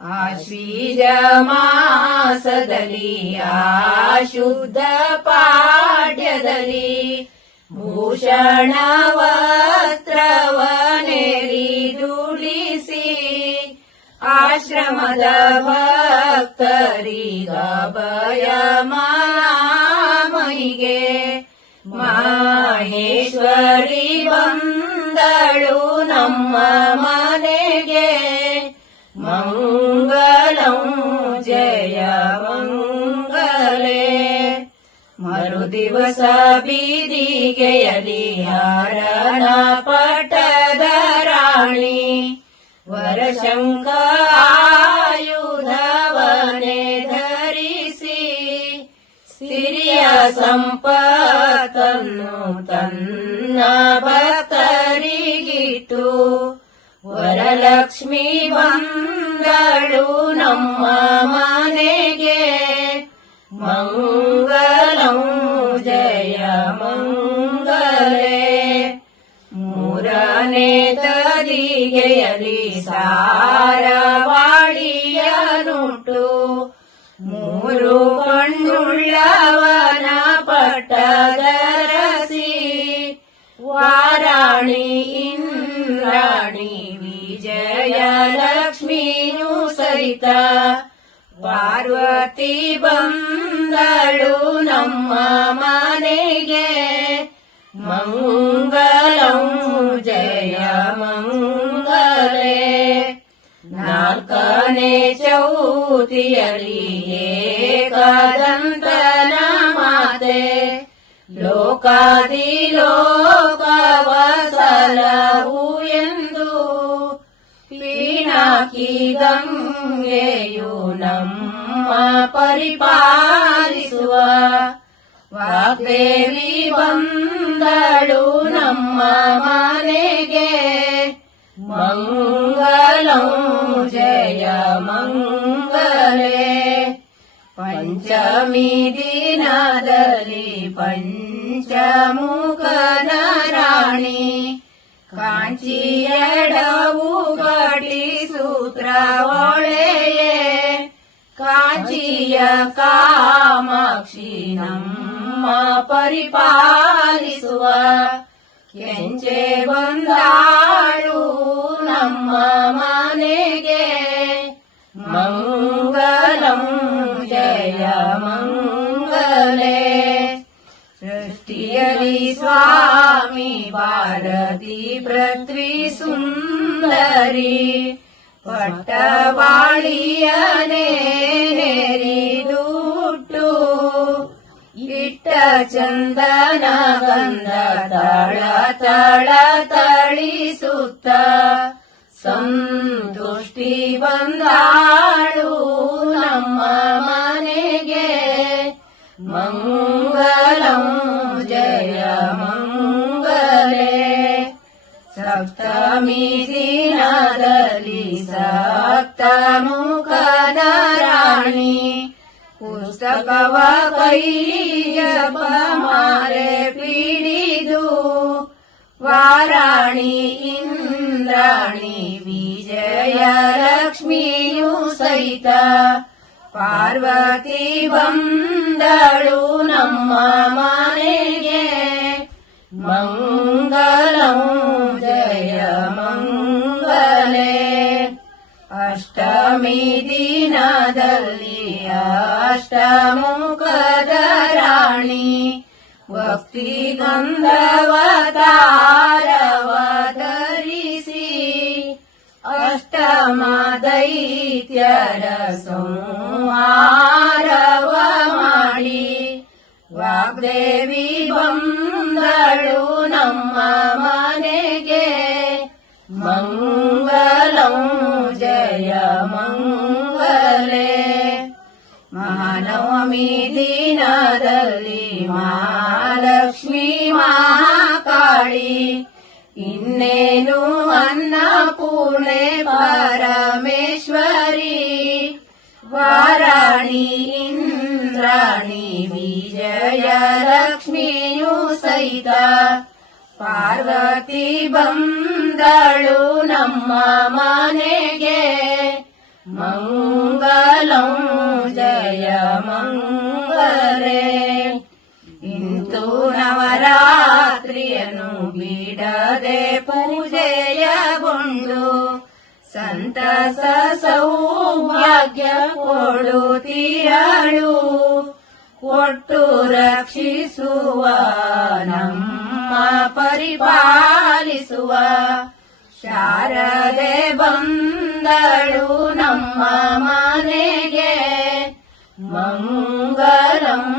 ಆಶ್ವೀಜ ಮಾಸದಲ್ಲಿ ಶುದ್ಧ ಪಾಡ್ಯದಲ್ಲಿ ಭೂಷಣ ವಸ್ತ್ರವನೇರಿ ದುಡಿಸಿ ಆಶ್ರಮದ ಭಕ್ತರಿಗ ಭಯ ಮೈಗೆ ಮಾಹೇಶ್ವರಿ ಬಂದಳು ನಮ್ಮ ಮನೆಗೆ. ಮಂಗಲಂ ಜಯ ಮಂಗಲೇ. ಮರು ದಿವಸ ಬೀದಿಗೆಯಲಿ ಹಾರಣ ಪಟ್ಟದ ರಾಣಿ ವರಶಂಕ ಸಂಪತ್ತನ್ನು ತನ್ನ ಭಕ್ತರಿಗಿತು ವರಲಕ್ಷ್ಮಿ ಬಂದಳು ನಮ್ಮ ಮನೆಗೆ. ಮಂಗಲಂ ಜಯ ಮಂಗಲೇ. ಮೂರನೇ ತದಿಗೆಯಲಿ ಸಾರವಾಡಿಯ ಪಾರ್ವತಿ ಬಂದಳು ನಮ್ಮ ಮನೆಗೆ ಮಂಗಲಂ ಜಯ ಮಂಗಲೇ ನಾಲ್ಕನೇ ಚೌತಿಯಲಿ ಏಕದಂತನ ಮಾತೆ ಲೋಕಾದಿ ಲೋಕವಸಲವು ಎಂದು ಪೀನಾಕಿ ಗಂಗೆಯು ನಮ್ಮ ಪರಿಪಾಲಿಸುವ ವಾಗ್ದೇವಿ ಬಂದಳು ನಮ್ಮ ಮನೆಗೆ ಮಂಗಲಂ ಜಯ ಮಂಗಲೇ ಪಂಚಮಿ ದಿನದಲ್ಲಿ ಪಂಚಮುಖನ ರಾಣಿ ಕಾಂಚಿಯಡವು ಗಟಿ ಸೂತ್ರ ಒಳೆಯೇ ಕಾಂಚಿಯ ಕಾಮಾಕ್ಷಿ ನಮ್ಮ ಪರಿಪಾಲಿಸುವ ಕೆಂಚೆ ಬಂದಾಳು ನಮ್ಮ ಮನೆಗೆ ಮಂಗಲಂ ಜಯ ಮಂಗಲೇ ಸೃಷ್ಟಿಯಲಿ ಸ್ವಾಮಿ ಭಾರತಿ ಪೃಥ್ವಿ ಸುಂದರಿ ಪಟ್ಟವಾಳಿಯನೇ ದುಟ್ಟು ಇಟ್ಟ ಚಂದನ ಗಂಧ ತಳ ತಳ ತಳಿಸುತ್ತ ಸಂತುಷ್ಟಿ ಬಂದಾಳು मुखदाराणि पुस्तकवैयमारे पीडितु वाराणि इन्द्राणि विजय लक्ष्मीयुसहिता पार्वती वन्दो नम्मा ದಿನದಲ್ಲಿ ಅಷ್ಟಮುಖದ ರಾಣಿ ಭಕ್ತಿ ಗಂಧವತಾರವ ಧರಿಸಿ ಅಷ್ಟಮ ದೈತ್ಯರ ಸಂಹಾರವ ಮಾಡಿ ವಾಗ್ದೇವಿ ಬಂದಳು ನಮ್ಮ ಮನೆಗೆ ಮಂಗಲಂ ಮಹಾನವಮಿ ದಿನದಲ್ಲಿ ಮಹಾಲಕ್ಷ್ಮಿ ಮಹಾಕಾಳಿ ಇನ್ನೇನು ಅನ್ನಪೂರ್ಣೆ ಪರಮೇಶ್ವರಿ ವಾರ ರಾಣಿ ಇಂದ್ರಾಣಿ ವಿಜಯ ಲಕ್ಷ್ಮಿಯು ಸಹಿತ ಪಾರ್ವತಿ ಬಂದಳು ನಮ್ಮ ಮನೆಗೆ ಮಂಗಲಂ ಜಯ ಮಂಗಲೇ ಇಂತು ನವರಾತ್ರಿಯನು ಬಿಡದೆ ಪೂಜೆಯಗೊಂಡು ಸಂತಸ ಸೌಭಾಗ್ಯ ಕೊಡುತ್ತೀಯಳು ಕೊಟ್ಟು ರಕ್ಷಿಸುವ, ನಮ್ಮ ಪರಿಪಾಲಿಸುವ ಶಾರದೆ ಬಂದಳು ನಮ್ಮ ಮನೆಗೆ. मङ्गलम्